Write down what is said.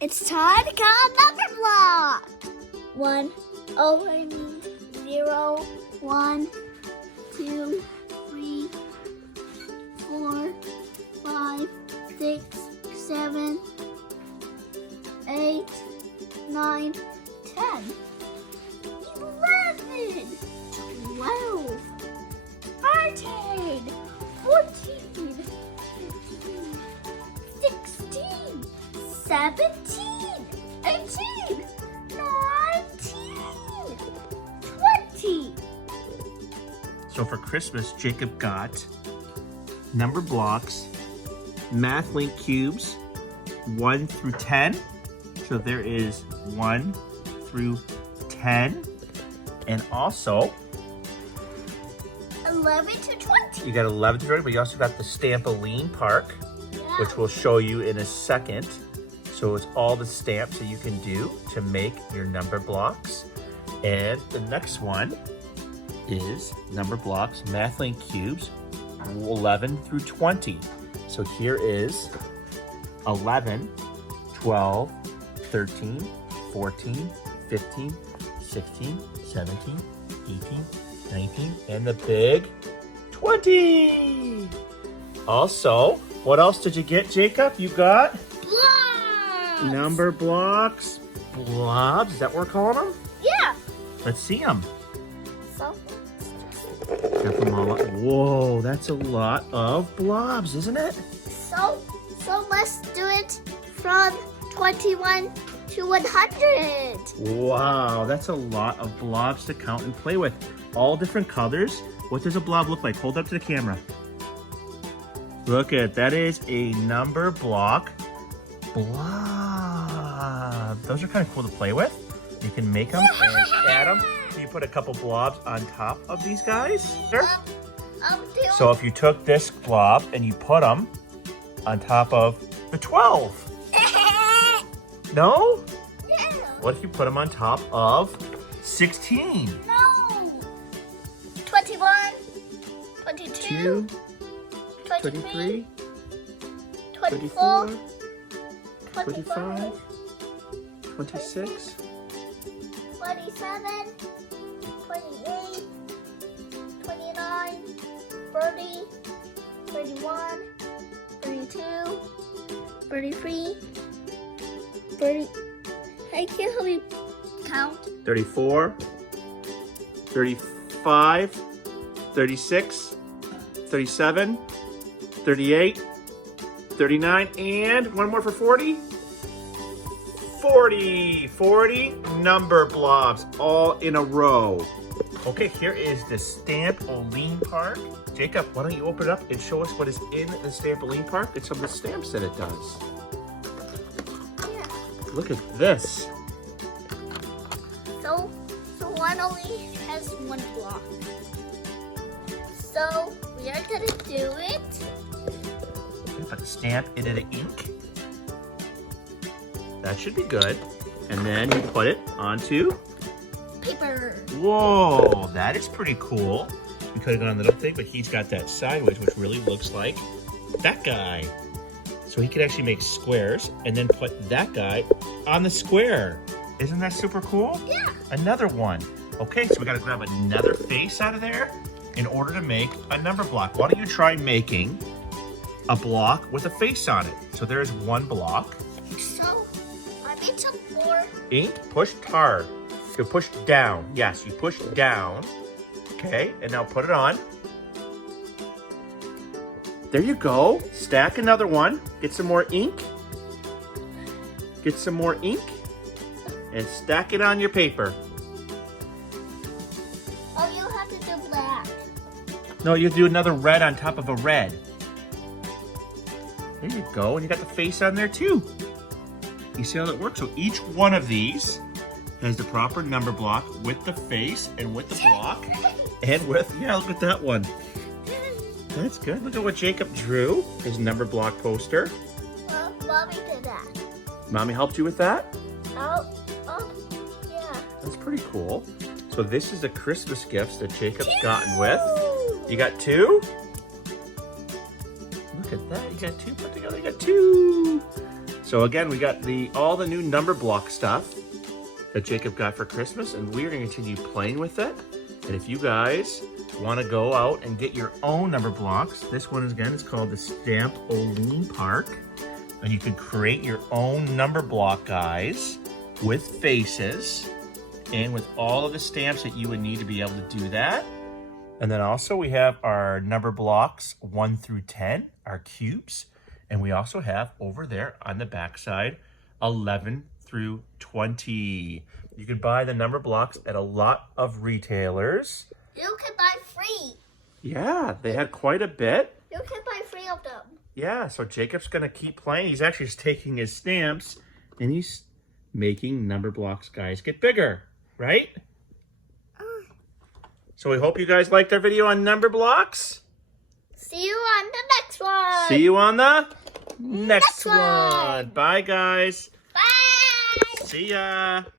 It's time to count number block. 1, 0, 1, 2, 3, 4, 5, 6, 7, 8, 9, 10, 11, 12, 13, 14, 15, 16, 17, 18, 19, 20. So for Christmas, Jacob got Numberblocks MathLink Cubes 1 through 10. So there is 1 through 10. And also 11 to 20. you got 11 to 20, but you also got the Stampoline Park, which we'll show you in a second. So it's all the stamps that you can do to make your number blocks. And the next one is Numberblocks MathLink Cubes 11 through 20. So here is 11, 12, 13, 14, 15, 16, 17, 18, 19, and the big 20. Also, what else did you get, Jacob? You got Blobs. Numberblocks blobs. Is that what we're calling them? Yeah. Let's see them. So, Got them all up. Whoa, that's a lot of blobs, isn't it? so let's do it from 21 to 100. Wow, that's a lot of blobs to count and play with. All different colors. What does a blob look like? Hold up to the camera. Look at that is a number block blob. Those are kind of cool to play with. You can make them and add them. Can you put a couple blobs on top of these guys? Sure. So if you took this blob and you put them on top of the 12. No? Yeah. What if you put them on top of 16? No. 21, 22, 23, 24, 25, 26, 27, 28, 29, 30, 31, 32, 33, 30. I can't help you count. 34, 35, 36, 37, 38, 39, and one more for 40. 40 number blobs all in a row. Okay, here is the Stampoline Park. Jacob, why don't you open it up and show us what is in the Stampoline Park and some of the stamps that it does. Yeah. Look at this. So one only has one block. So we are gonna do it. Put the stamp into the ink. That should be good. And then you put it onto Paper. Whoa, that is pretty cool. We could have gone a little thing, but he's got that sideways, which really looks like that guy. So he could actually make squares and then put that guy on the square. Isn't that super cool? Yeah. Another one. Okay, so we got to grab another face out of there in order to make a number block. Why don't you try making a block with a face on it? So there's one block. So I made some more. Ink pushed hard. You push down. Yes, you push down. Okay, and now put it on. There you go. Stack another one. Get some more ink. Get some more ink. And stack it on your paper. Oh, you have to do black. No, you do another red on top of a red. There you go. And you got the face on there too. You see how that works? So each one of these has the proper number block with the face and with the block and with, yeah, look at that one. That's good. Look at what Jacob drew, his number block poster. Well, Mommy did that. Mommy helped you with that? Oh, yeah. That's pretty cool. So this is the Christmas gifts that Jacob's gotten with. You got two? Look at that. You got two put together. You got two. So again, we got all the new number block stuff that Jacob got for Christmas, and we're going to continue playing with it. And if you guys want to go out and get your own number blocks, this one again is called the Stampoline Park. And you can create your own number block, guys, with faces and with all of the stamps that you would need to be able to do that. And then also we have our number blocks 1 through 10, our cubes. And we also have over there on the back side 11 through 20. You can buy the number blocks at a lot of retailers. You can buy 3. Yeah, they had quite a bit. You can buy 3 of them. Yeah, so Jacob's going to keep playing. He's actually just taking his stamps and he's making number blocks, guys, get bigger, right? So we hope you guys liked our video on number blocks. See you on the next one. See you on the next one. Bye, guys. Bye. See ya.